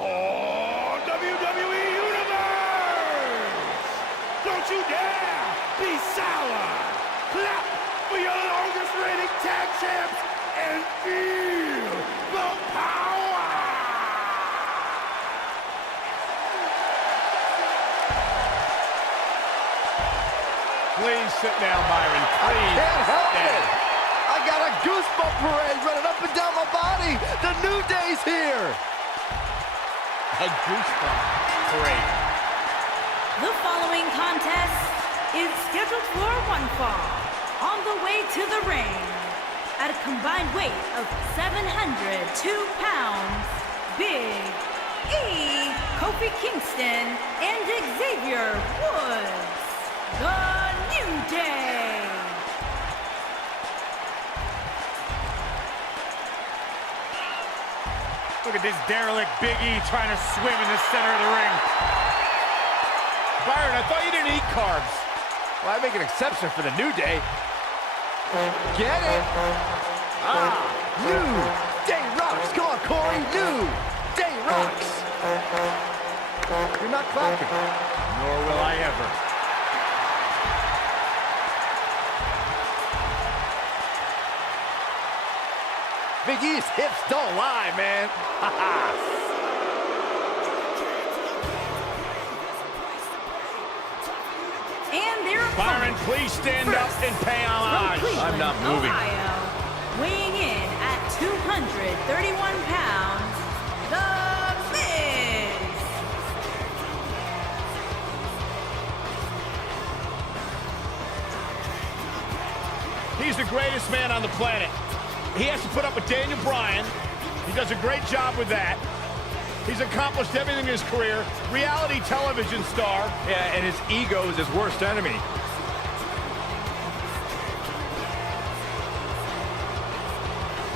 Oh, WWE Universe! Don't you dare be sour! Clap for your longest reigning tag champs and feel the power! Please sit down, Byron. Please. I can't help it. I got a goosebump parade running up and down my body. The New Day's here. A goosebump parade. The following contest is scheduled for one fall. On the way to the ring, at a combined weight of 702 pounds, Big E, Kofi Kingston, and Xavier Woods, the New Day. Look at this derelict Big E trying to swim in the center of the ring. Byron, I thought you didn't eat carbs. Well, I make an exception for the New Day. Get it? New Day rocks. Come on, Corey. New Day rocks. You're not clapping. Nor will I ever. Big E's hips don't lie, man. And their Byron, please stand up and pay homage. I'm not moving. Ohio, weighing in at 231 pounds, The Miz. He's the greatest man on the planet. He has to put up with Daniel Bryan. He does a great job with that. He's accomplished everything in his career. Reality television star. Yeah, and his ego is his worst enemy.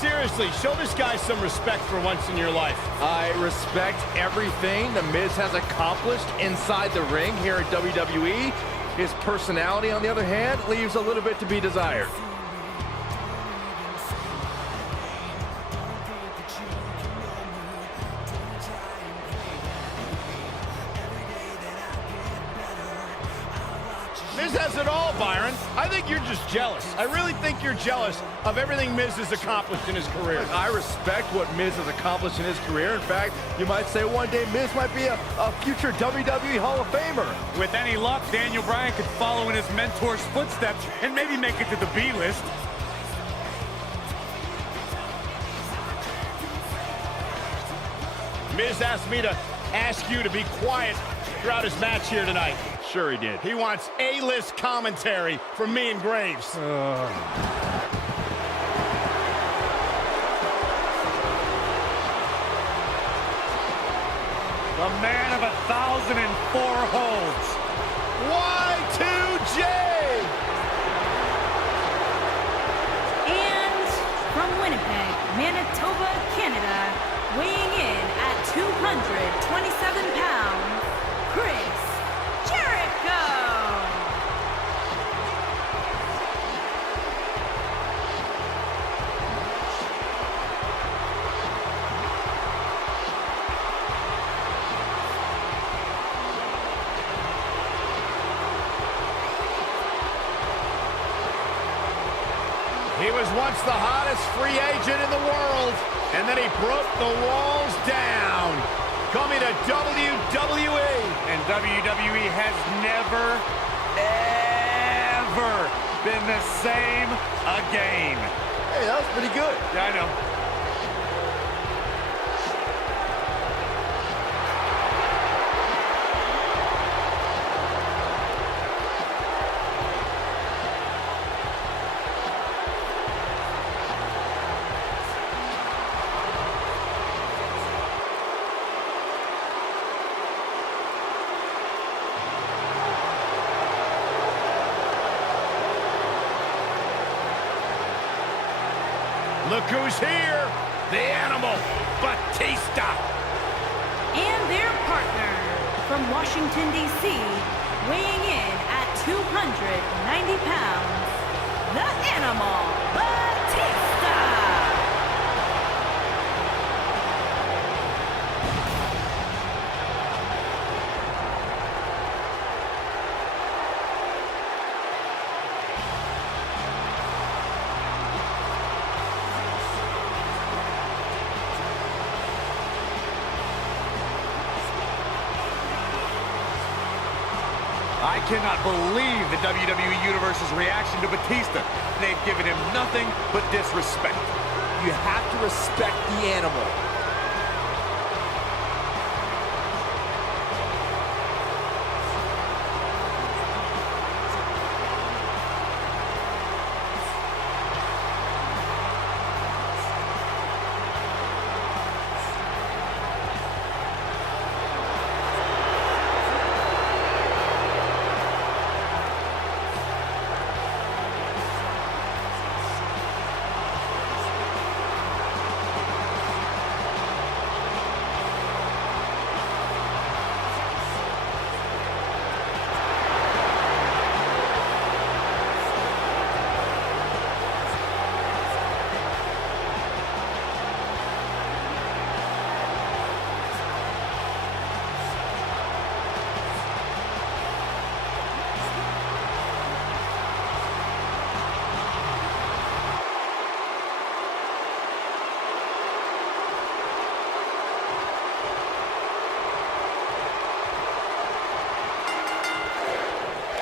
Seriously, show this guy some respect for once in your life. I respect everything The Miz has accomplished inside the ring here at WWE. His personality, on the other hand, leaves a little bit to be desired. Miz has it all, Byron. I think you're just jealous. I really think you're jealous of everything Miz has accomplished in his career. Look, I respect what Miz has accomplished in his career. In fact, you might say one day Miz might be a future WWE Hall of Famer. With any luck, Daniel Bryan could follow in his mentor's footsteps and maybe make it to the B list. Miz asked me to ask you to be quiet throughout his match here tonight. Sure he did. He wants A-list commentary from me and Graves. The man of 1,004 holds. Y2J! And from Winnipeg, Manitoba, Canada, weighing in at 227 pounds, Chris Jericho. He was once the hottest free agent in the world, and then he broke the walls down. Coming to WWE. And WWE has never, ever been the same again. Hey, that was pretty good. Yeah, I know. Look who's here, the Animal Batista. And their partner from Washington, D.C., weighing in at 290 pounds, the Animal Batista. I cannot believe the WWE Universe's reaction to Batista. They've given him nothing but disrespect. You have to respect the animal.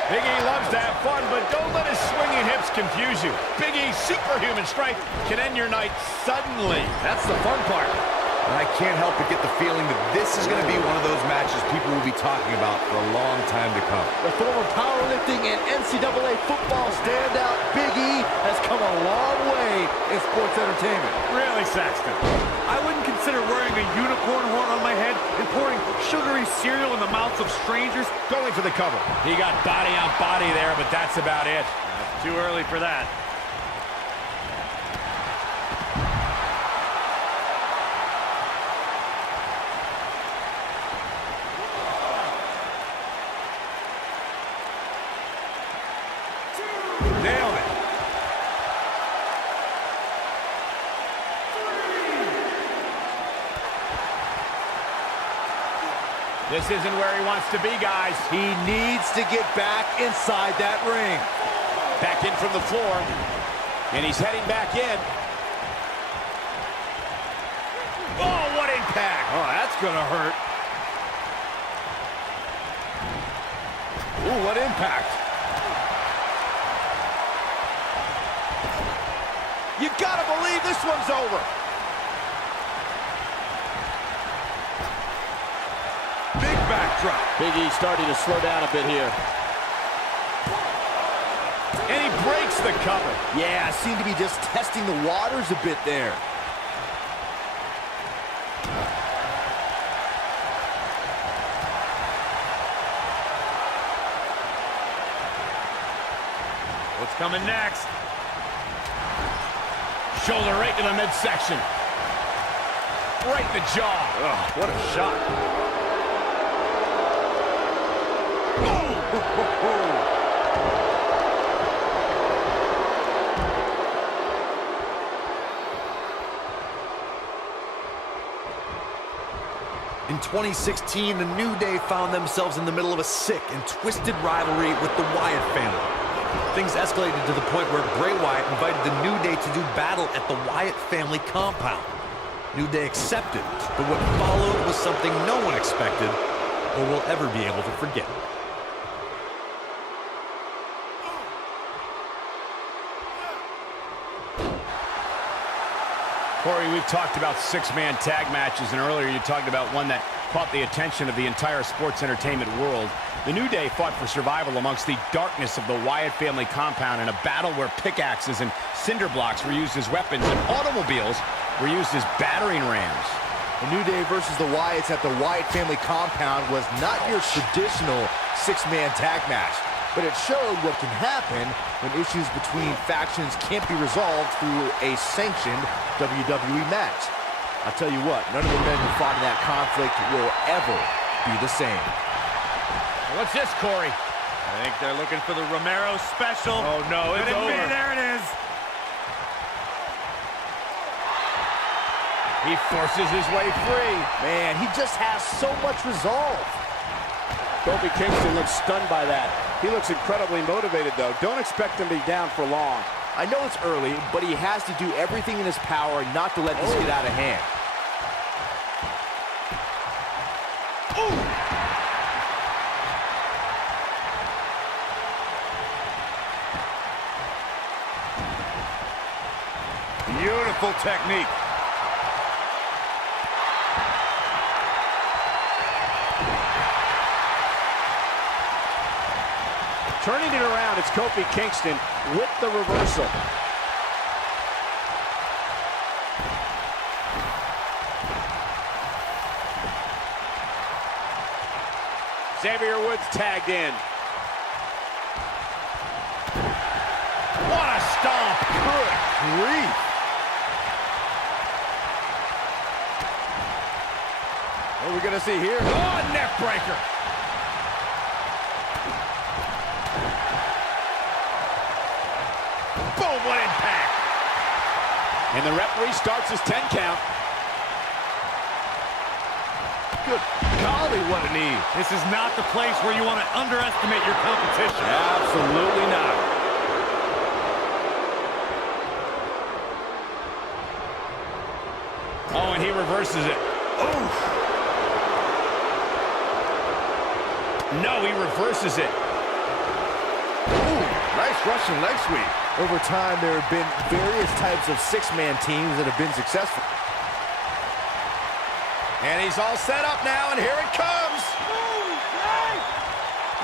Big E loves to have fun, but don't let his swinging hips confuse you. Big E's superhuman strength can end your night suddenly. That's the fun part. And I can't help but get the feeling that this is going to be one of those matches people will be talking about for a long time to come. The former powerlifting and NCAA football standout Big E has come a long way in sports entertainment. Really, Saxton? I wouldn't consider wearing a unicorn horn on my head and pouring sugary cereal in the mouths of strangers. Going for the cover. He got body on body there, but that's about it. Too early for that. Nailed it. This isn't where he wants to be, guys. He needs to get back inside that ring. Back in from the floor, and he's heading back in. Oh, what impact! Oh, that's gonna hurt. Ooh, what impact! You gotta believe this one's over. Big backdrop. Big E starting to slow down a bit here. And he breaks the cover. Yeah, seemed to be just testing the waters a bit there. What's coming next? Shoulder right to the midsection. Right in the jaw. Oh, what a shot. In 2016, the New Day found themselves in the middle of a sick and twisted rivalry with the Wyatt family. Things escalated to the point where Bray Wyatt invited the New Day to do battle at the Wyatt family compound. New Day accepted, but what followed was something no one expected or will ever be able to forget. Corey, we've talked about six-man tag matches, and earlier you talked about one that caught the attention of the entire sports entertainment world. The New Day fought for survival amongst the darkness of the Wyatt family compound in a battle where pickaxes and cinder blocks were used as weapons and automobiles were used as battering rams. The New Day versus the Wyatts at the Wyatt family compound was not your traditional six-man tag match, but it showed what can happen when issues between factions can't be resolved through a sanctioned WWE match. I'll tell you what, none of the men who fought in that conflict will ever be the same. What's this, Corey? I think they're looking for the Romero special. Oh, no, it's over. There it is. He forces his way free. Man, he just has so much resolve. Kofi Kingston looks stunned by that. He looks incredibly motivated, though. Don't expect him to be down for long. I know it's early, but he has to do everything in his power not to let this get out of hand. Beautiful technique. Turning it around, it's Kofi Kingston with the reversal. Xavier Woods tagged in. What a stomp. Good grief. What are we going to see here? Oh, neck breaker. Boom, what impact. And the referee starts his 10 count. Good golly, what a knee. This is not the place where you want to underestimate your competition. Absolutely not. Oh, and he reverses it. Oof. No, he reverses it. Ooh, nice Russian leg sweep. Over time, there have been various types of six-man teams that have been successful. And he's all set up now, and here it comes.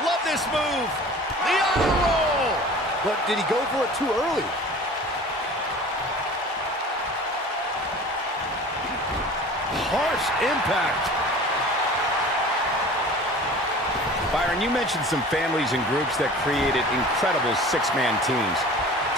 Love this move. The honor roll. But did he go for it too early? Harsh impact. Byron, you mentioned some families and groups that created incredible six-man teams.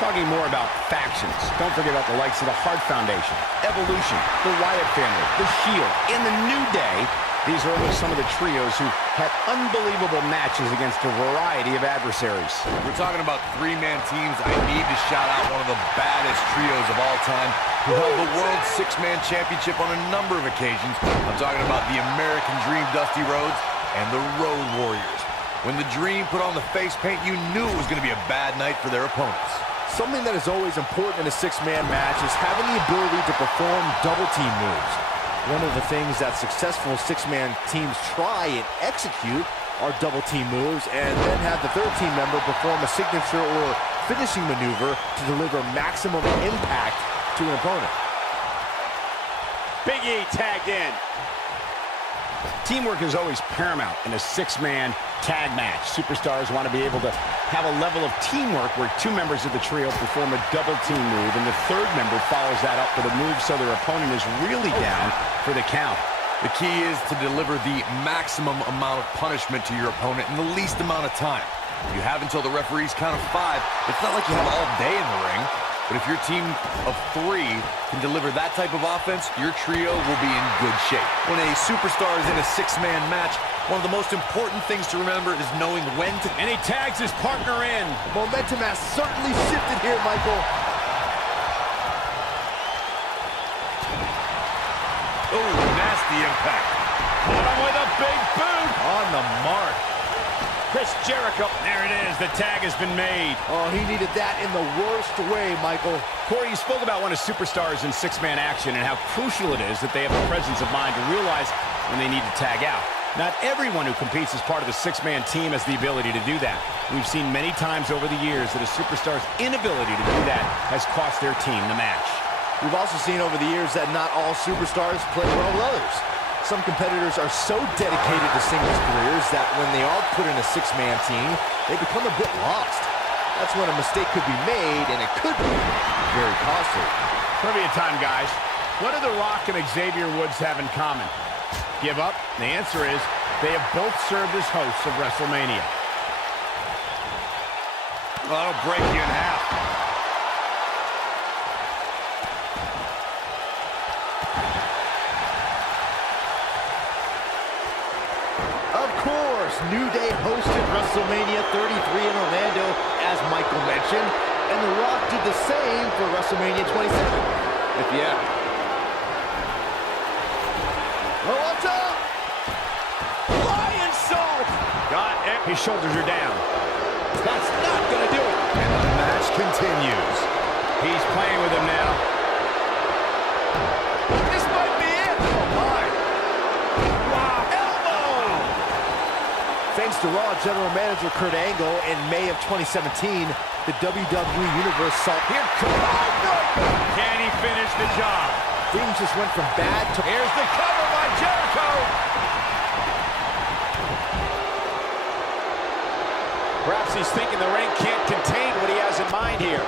Talking more about factions, don't forget about the likes of the Hart Foundation, Evolution, the Wyatt family, the Shield, and the New Day. These are only some of the trios who had unbelievable matches against a variety of adversaries. We're talking about three-man teams. I need to shout out one of the baddest trios of all time who held the World Six-Man Championship on a number of occasions. I'm talking about the American Dream, Dusty Rhodes, and the Road Warriors. When the Dream put on the face paint, you knew it was going to be a bad night for their opponents. Something that is always important in a six-man match is having the ability to perform double-team moves. One of the things that successful six-man teams try and execute are double-team moves, and then have the third team member perform a signature or finishing maneuver to deliver maximum impact to an opponent. Big E tagged in. Teamwork is always paramount in a six-man tag match. Superstars want to be able to have a level of teamwork where two members of the trio perform a double team move, and the third member follows that up with a move so their opponent is really down for the count. The key is to deliver the maximum amount of punishment to your opponent in the least amount of time. You have until the referee's count of 5. It's not like you have all day in the ring. But if your team of 3 can deliver that type of offense, your trio will be in good shape. When a superstar is in a six-man match, one of the most important things to remember is knowing when to... And he tags his partner in. Momentum has certainly shifted here, Michael. Oh, nasty impact. Hit him with a big boot. On the mark. Chris Jericho. There it is. The tag has been made. Oh, he needed that in the worst way, Michael. Corey, you spoke about one of superstars in six-man action and how crucial it is that they have the presence of mind to realize when they need to tag out. Not everyone who competes as part of a six-man team has the ability to do that. We've seen many times over the years that a superstar's inability to do that has cost their team the match. We've also seen over the years that not all superstars play well with others. Some competitors are so dedicated to singles careers that when they are put in a six-man team, they become a bit lost. That's when a mistake could be made, and it could be very costly. Trivia time, guys. What do The Rock and Xavier Woods have in common? Give up? The answer is they have both served as hosts of WrestleMania. Well, that'll break you in half. New Day hosted WrestleMania 33 in Orlando, as Michael mentioned, and The Rock did the same for WrestleMania 27. Yeah. Oh, what's up? Lion salt! Got it. His shoulders are down. That's not gonna do it. And the match continues. He's playing with him now. This might be it. Oh, my. Thanks to Raw General Manager Kurt Angle in May of 2017, the WWE Universe saw. Here comes. Can he finish the job? Things just went from bad to... Here's the cover by Jericho. Perhaps he's thinking the ring can't contain what he has in mind here.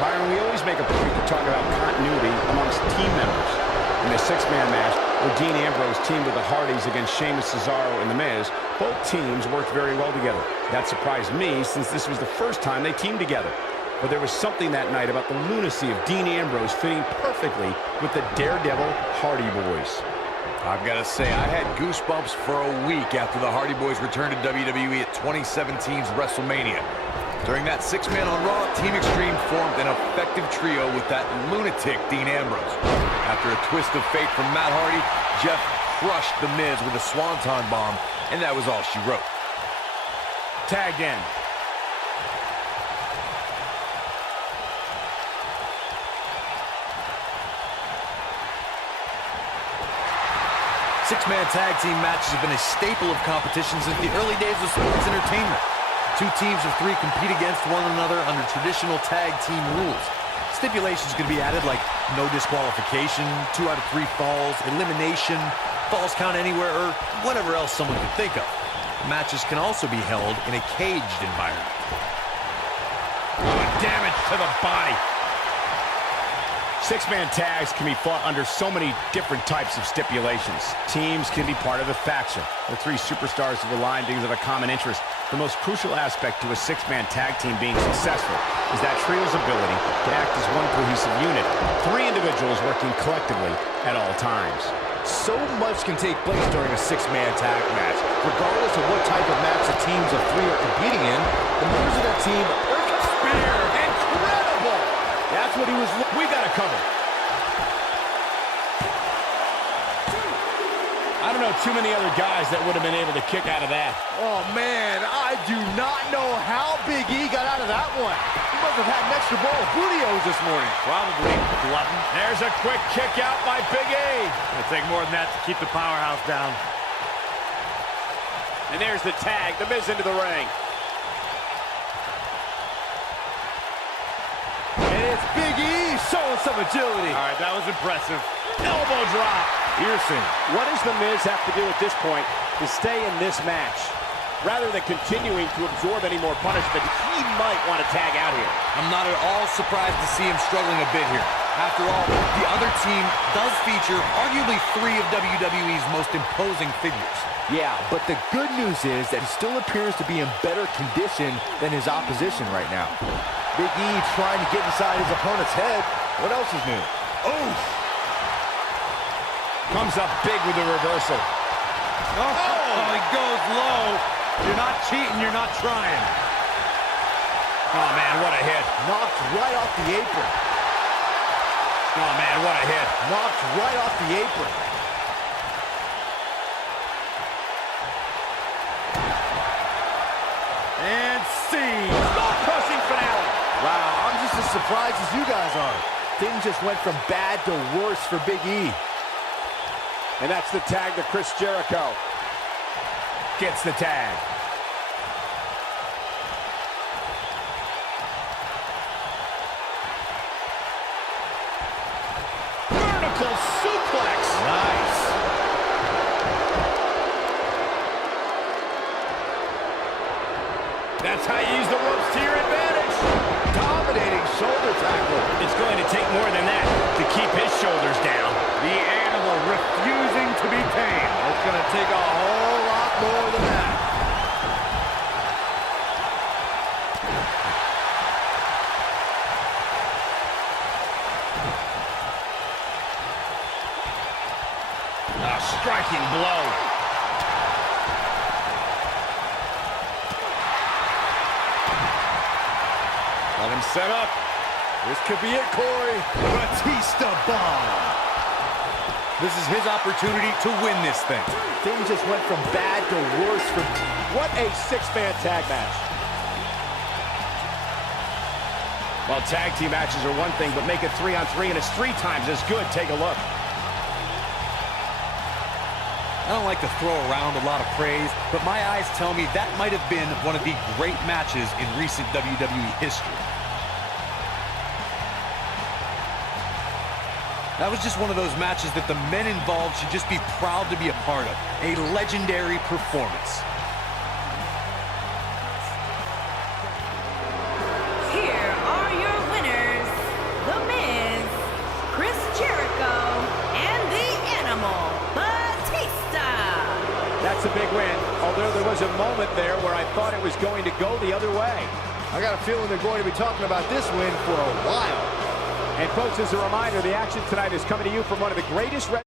Byron, we always make a point to talk about continuity amongst team members. In the six-man match, where Dean Ambrose teamed with the Hardys against Sheamus, Cesaro, and The Miz, both teams worked very well together. That surprised me, since this was the first time they teamed together. But there was something that night about the lunacy of Dean Ambrose fitting perfectly with the Daredevil Hardy Boys. I've got to say, I had goosebumps for a week after the Hardy Boys returned to WWE at 2017's WrestleMania. During that six-man on Raw, Team Extreme formed an effective trio with that lunatic Dean Ambrose. After a twist of fate from Matt Hardy, Jeff crushed The Miz with a swanton bomb, and that was all she wrote. Tagged in. Six-man tag team matches have been a staple of competition since the early days of sports entertainment. Two teams of three compete against one another under traditional tag team rules. Stipulations can be added like no disqualification, 2 out of 3 falls, elimination, falls count anywhere, or whatever else someone can think of. Matches can also be held in a caged environment. Damage to the body. Six-man tags can be fought under so many different types of stipulations. Teams can be part of a faction. The 3 superstars have aligned because of a common interest. The most crucial aspect to a six-man tag team being successful is that trio's ability to act as one cohesive unit, 3 individuals working collectively at all times. So much can take place during a six-man tag match. Regardless of what type of match the teams of 3 are competing in, the members of that team... Spear! Incredible! That's what he was... We got to cover. I don't know too many other guys that would have been able to kick out of that. Oh, man, I do not know how Big E got out of that one. He must have had an extra bowl of Booty-O's this morning. Probably, glutton. There's a quick kick out by Big E. It'll take more than that to keep the powerhouse down. And there's the tag. The Miz into the ring. And it's Big E showing some agility. All right, that was impressive. Elbow drop. Pearson. What does The Miz have to do at this point to stay in this match? Rather than continuing to absorb any more punishment, he might want to tag out here. I'm not at all surprised to see him struggling a bit here. After all, the other team does feature arguably 3 of WWE's most imposing figures. Yeah, but the good news is that he still appears to be in better condition than his opposition right now. Big E trying to get inside his opponent's head. What else is new? Oh! Comes up big with the reversal. Oh, he goes low. You're not cheating, you're not trying. Oh, man, what a hit. Knocked right off the apron. Oh, man, what a hit. Knocked right off the apron. And see. Skull-crushing finale. Wow, I'm just as surprised as you guys are. Things just went from bad to worse for Big E. And that's the tag to Chris Jericho. Gets the tag. Vertical suplex. Nice. That's how you use the ropes to your advantage. Dominating shoulder tackle. It's going to take more than that to keep his shoulders down. The animal refusing to be tamed. It's going to take a whole lot more than that. A striking blow. Let him set up. This could be it, Corey. Batista bomb. This is his opportunity to win this thing. Things just went from bad to worse for... What a six-man tag match. Well, tag team matches are one thing, but make it 3-on-3 and it's 3 times as good. Take a look. I don't like to throw around a lot of praise, but my eyes tell me that might have been one of the great matches in recent WWE history. That was just one of those matches that the men involved should just be proud to be a part of. A legendary performance. Here are your winners, The Miz, Chris Jericho, and the Animal Batista. That's a big win, although there was a moment there where I thought it was going to go the other way. I got a feeling they're going to be talking about this win for a while. And folks, as a reminder, the action tonight is coming to you from one of the greatest